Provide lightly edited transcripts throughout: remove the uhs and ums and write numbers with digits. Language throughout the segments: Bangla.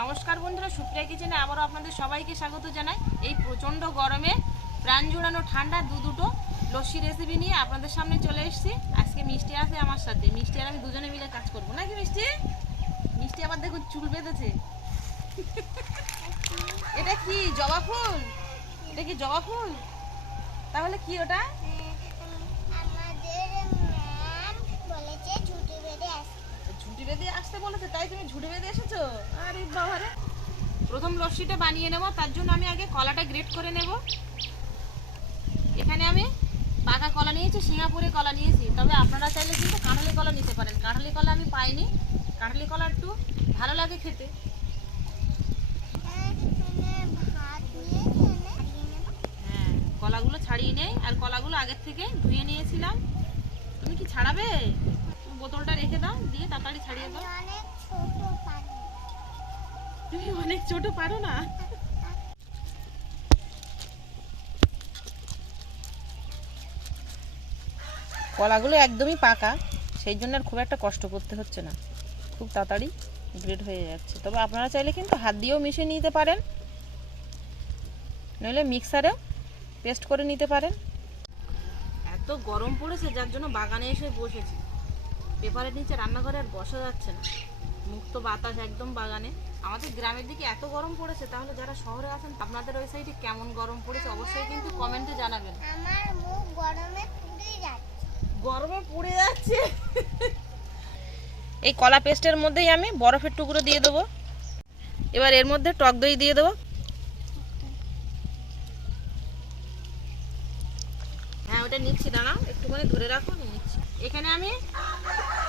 নমস্কার বন্ধুরা, সুপ্রিয়া কিচেনে আবারও আপনাদের সবাইকে স্বাগত জানাই। এই প্রচণ্ড গরমে প্রাণ জোড়ানো ঠান্ডা দুটো লস্যি রেসিপি নিয়ে আপনাদের সামনে চলে এসেছি। আজকে মিষ্টি আছে আমার সাথে, মিষ্টি আর আমি দুজনে মিলে কাজ করবো নাকি মিষ্টি? মিষ্টি আবার দেখুন চুল বেঁধেছে। এটা কি জবা ফুল? এটা কি জবা ফুল? তাহলে কি ওটা? ঝুঁটি বেঁধে আসতে বলেছে, তাই তুমি ঝুঁটি বেঁধে এসেছো? আরে বাবারে। প্রথম লস্যিটা বানিয়ে নেব, তার জন্য আমি আগে কলাটা গ্রেট করে নেব। এখানে আমি পাকা কলা নিয়েছি, সিঙ্গাপুরে কলা নিয়েছি, তবে আপনারা চাইলে কিন্তু কাঁঠালি কলা নিতে পারেন। কাঁঠালি কলা আমি পাইনি, কাঁঠালি কলা একটু ভালো লাগে খেতে। হ্যাঁ, কলাগুলো ছাড়িয়ে নেই, আর কলাগুলো আগের থেকে ধুয়ে নিয়েছিলাম। তুমি কি ছাড়াবে? বোতলটা রেখে দাও, দিয়ে তাড়াতাড়ি ছাড়িয়ে দাও। তুমি অনেক ছোট পারো না। কলাগুলো একদমই পাকা, সেই জন্য আর খুব একটা কষ্ট করতে হচ্ছে না, খুব তাড়াতাড়ি গ্রেড হয়ে যাচ্ছে। তবে আপনারা চাইলে কিন্তু হাত দিয়েও মিশিয়ে নিতে পারেন, নইলে মিক্সারে পেস্ট করে নিতে পারেন। এত গরম পড়েছে, যার জন্য বাগানে এসে বসেছি। পেপারের নিচে রান্নাঘরে আর বসা যাচ্ছে না, মুক্ত বাতাস একদম বাগানে। আমাদের গ্রামের দিকে এত গরম পড়েছে, তাহলে যারা শহরে আছেন আপনাদের ওই সাইডে কেমন গরম পড়েছে অবশ্যই কিন্তু কমেন্টে জানাবেন। আমার মুখ গরমে পুড়ে যাচ্ছে। গরমে পুড়ে যাচ্ছে। এই কলা পেস্টের মধ্যেই আমি বরফের টুকরো দিয়ে দেবো। এবার এর মধ্যে টক দই দিয়ে দেবো। হ্যাঁ, ওটা নিচ্ছি, দাঁড়াও একটুখানি ধরে রাখো, নিচ্ছি। এখানে আমি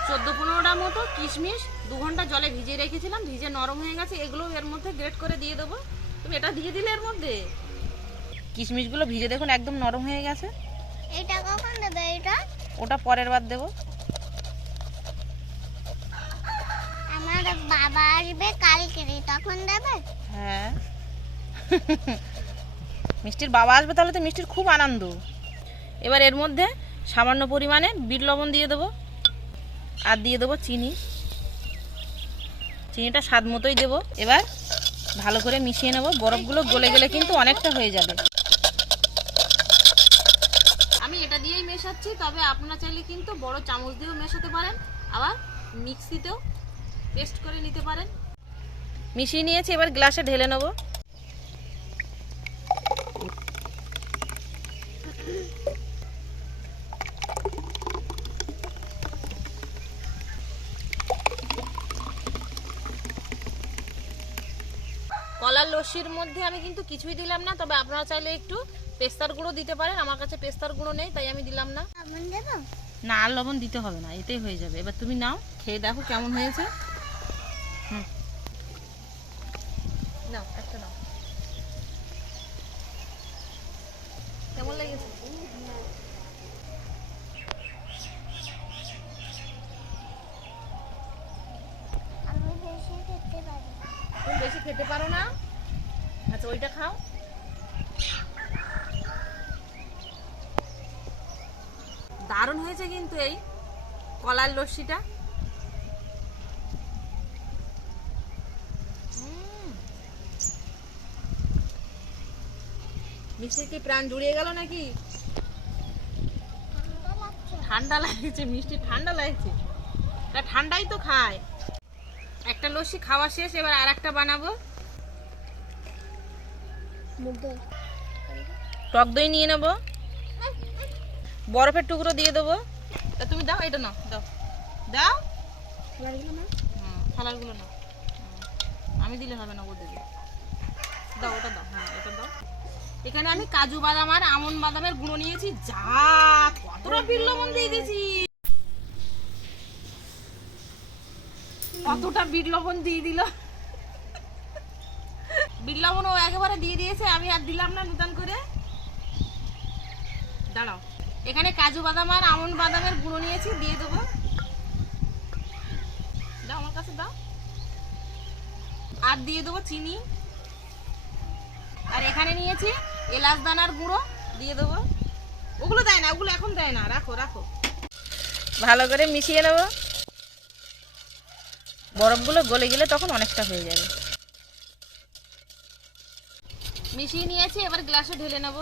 14-15টা মতো কিশমিশ 2 ঘন্টা জলে ভিজিয়ে রেখেছিলাম, ভিজে নরম হয়ে গেছে। এগুলো এর মধ্যে গ্রেট করে দিয়ে দেবো। তুমি এটা দিয়ে দিলে এর মধ্যে, কিশমিশগুলো ভিজে দেখুন একদম নরম হয়ে গেছে। এটা কখন দেবে? এটা ওটা পরের বার দেবো। আমার বাবা আসবে কালকে, তখন দেবে? হ্যাঁ। মিষ্টির বাবা আসবে, তাহলে তো মিষ্টির খুব আনন্দ। এবার এর মধ্যে সামান্য পরিমাণে বিট লবণ দিয়ে দেবো, আর দিয়ে দেবো চিনি। চিনিটা স্বাদ মতোই দেবো। এবার ভালো করে মিশিয়ে নেব। বরফগুলো গলে গেলে কিন্তু অনেকটা হয়ে যাবে। আমি এটা দিয়েই মেশাচ্ছি, তবে আপনারা চাইলে কিন্তু বড় চামচ দিয়েও মেশাতে পারেন, আবার মিক্সিতেও পেস্ট করে নিতে পারেন। মিশিয়ে নিয়েছি, এবার গ্লাসে ঢেলে নেব। কলার লস্যির মধ্যে আমি কিন্তু কিছুই দিলাম না, তবে আপনারা চাইলে একটু পেস্তার গুঁড়ো দিতে পারেন। আমার কাছে পেস্তার গুঁড়ো নেই, তাই আমি দিলাম না। লবণ দেব না, আর লবণ দিতে হবে না, এতেই হয়ে যাবে। এবার তুমি নাও, খেয়ে দেখো কেমন হয়েছে। নাও, একটা নাও। কেমন লেগেছে? আমি বেশি খেতে পারি। তুমি বেশি খেতে পারো না? আচ্ছা, ওইটা খাও। দারুণ হয়েছে কিন্তু এই কলার লস্যিটা। মিষ্টির কি প্রাণ জুড়িয়ে গেল নাকি? ঠান্ডা লাগছে, মিষ্টি ঠান্ডা লাগছে। তা ঠান্ডাই তো খায়। একটা লস্যি খাওয়া শেষ, এবার আর একটা বানাবো। টক দই নিয়ে নেবো, বরফের টুকরো দিয়ে দেবো। তা তুমি দাও, এটা নাও, দাও দাও। খালারগুলো নাও, আমি দিলে হবে না, ও দেবে। দাও, ওটা দাও। হ্যাঁ, এটা দাও। এখানে আমি কাজু বাদাম আর আমন্ড বাদামের গুঁড়ো নিয়েছি। যা কতটা বিট লবণ দিয়ে দিয়েছি, কতটা বিট লবণ দিয়ে দিল। বিট লবণ ও একেবারে দিয়ে দিয়েছে, আমি আর দিলাম না নতুন করে। দাঁড়াও, এখানে কাজু বাদাম আর আমন্ড বাদামের গুঁড়ো নিয়েছি, দিয়ে দেবো। দাও আমার কাছে দাও। আর দিয়ে দেবো চিনি। আর এখানে নিয়েছি এলাচ দানার গুঁড়ো, দিয়ে দেবো। ওগুলো দেয় না, ওগুলো এখন দেয় না, রাখো রাখো। ভালো করে মিশিয়ে নেব। বরফগুলো গলে গেলে তখন অনেকটা হয়ে যাবে। মিশিয়ে নিয়েছি, এবার গ্লাসে ঢেলে নেব।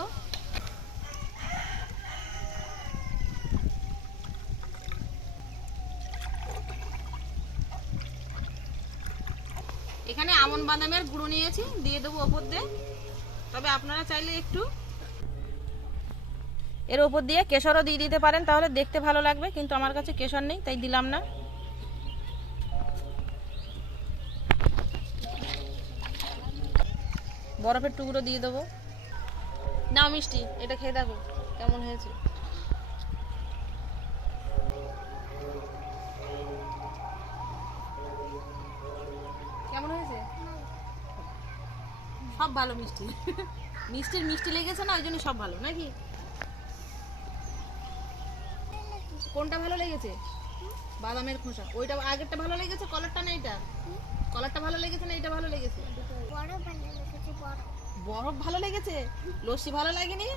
এখানে আমন্ড বাদামের গুঁড়ো নিয়েছি, দিয়ে দেবো ওপর দিয়ে। তবে আপনারা চাইলে একটু এর ওপর দিয়ে কেশরও দিয়ে দিতে পারেন, তাহলে দেখতে ভালো লাগবে, কিন্তু আমার কাছে কেশর নেই তাই দিলাম না। বরফের টুকরো দিয়ে দেবো। নাও মিষ্টি, এটা খেয়ে দেখো কেমন হয়েছে। কেমন হয়েছে? সব ভালো মিষ্টি। মিষ্টির মিষ্টি লেগেছে না, ওই জন্য সব ভালো নাকি? কোনটা ভালো লেগেছে? বাদামের খোসা ওইটা আগেরটা ভালো লেগেছে, কলারটা না এটা? কলারটা ভালো লেগেছে না এটা ভালো লেগেছে? বড় ভালো লেগেছে, বড়। বরফ ভালো লেগেছে, লস্যি ভালো লাগেনি?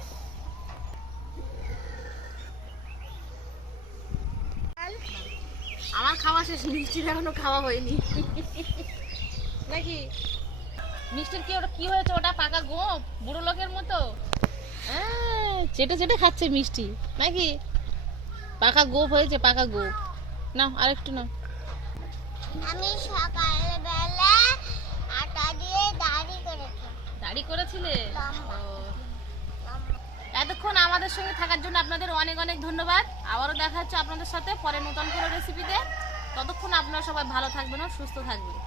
আমার খাওয়া শেষ, মিষ্টির এখনো খাওয়া হয়নি নাকি? মিষ্টির কি ওটা কি হয়েছে? ওটা পাকা গোপ, বুড়ো লোকের মতো চেটে চেটে খাচ্ছে মিষ্টি নাকি? পাকা গোপ হয়েছে, পাকা গোপ। নাও আরেকটু নাও। আমি সকালবেলা আটা দিয়ে দাড়ি করেছি। দাড়ি করেছিলে? লম্বা। ও। এতক্ষণ আমাদের সঙ্গে থাকার জন্য আপনাদের অনেক অনেক ধন্যবাদ। আবারও দেখা হচ্ছে আপনাদের সাথে পরে নতুন কোনো রেসিপিতে। ততক্ষণ আপনারা সবাই ভালো থাকবেন ও সুস্থ থাকবেন।